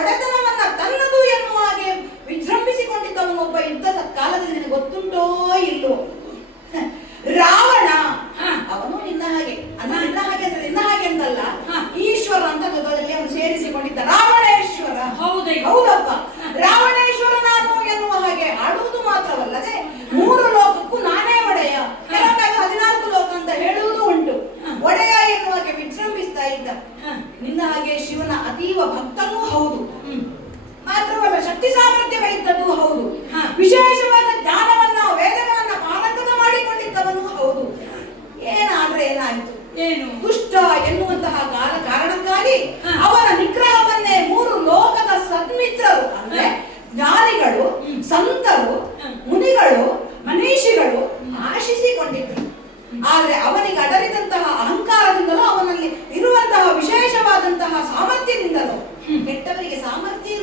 ಒಡೆತನವನ್ನ ತನ್ನದು ಎನ್ನುವ ಹಾಗೆ ವಿಜೃಂಭಿಸಿಕೊಂಡಿದ್ದವನೊಬ್ಬ ಇದ್ದ ಕಾಲದಲ್ಲಿ ನಿನಗೆ ಗೊತ್ತುಂಟೋ ಇಲ್ಲೋ? ರಾವಣ. ಅವನು ನಿನ್ನ ಹಾಗೆ ನಿನ್ನ ಹಾಗೆ ಅಂದ್ರೆ ನಿನ್ನ ಹಾಗೆ ಅಂತಲ್ಲ, ಈಶ್ವರ ಅಂತ ಜೊತೆಯಲ್ಲಿ ಅವನು ಸೇರಿಸಿಕೊಂಡಿದ್ದ ರಾವಣೇಶ್ವರ. ಹೌದಪ್ಪ, ರಾವಣೇಶ್ವರ ನಾನು ಎನ್ನುವ ಹಾಗೆ ಆಡುವುದು ಮಾತ್ರವಲ್ಲದೆ 3 ಲೋಕಕ್ಕೂ ನಾನೇ ಒಡೆಯ, ಕೆಲವೊಮ್ಮೆ 14 ಲೋಕ ಅಂತ ಹೇಳುವುದು ಉಂಟು. ಒಡೆಯ ಎನ್ನುವ ಹಾಗೆ ವಿಜೃಂಭಿಸ್ತಾ ಇದ್ದ. ನಿನ್ನ ಹಾಗೆ ಶಿವನ ಅತೀವ ಭಕ್ತನೂ ಹೌದು, ಮಾತ್ರವಲ್ಲ ಶಕ್ತಿ ಸಾಮರ್ಥ್ಯಗಳಿದ್ದದ್ದು ಹೌದು, ವಿಶೇಷವಾದ ಜ್ಞಾನವನ್ನ ವೇದಗಳನ್ನ ಪಾರಂಗತ ಮಾಡಿಕೊಂಡಿದ್ದವನು ಹೌದು. ಏನಾದ್ರೆ ಏನಾಯಿತು? ಏನು? ದುಷ್ಟ ಎನ್ನುವಂತಹ ಕಾರಣಕ್ಕಾಗಿ ಅವನ ನಿಗ್ರಹವನ್ನೇ 3 ಲೋಕದ ಸನ್ಮಿತ್ರರು ಅಂದ್ರೆ ಜ್ಞಾನಿಗಳು, ಸಂತರು, ಮುನಿಗಳು, ಮನೀಷಿಗಳು ಆಶಿಸಿಕೊಂಡಿದ್ರು. ಆದ್ರೆ ಅವನಿಗೆ ಅಡರಿದಂತಹ ಅಹಂಕಾರದಿಂದಲೂ ಅವನಲ್ಲಿ ಇರುವಂತಹ ವಿಶೇಷವಾದಂತಹ ಸಾಮರ್ಥ್ಯದಿಂದಲೂ ಕೆಟ್ಟವರಿಗೆ ಸಾಮರ್ಥ್ಯ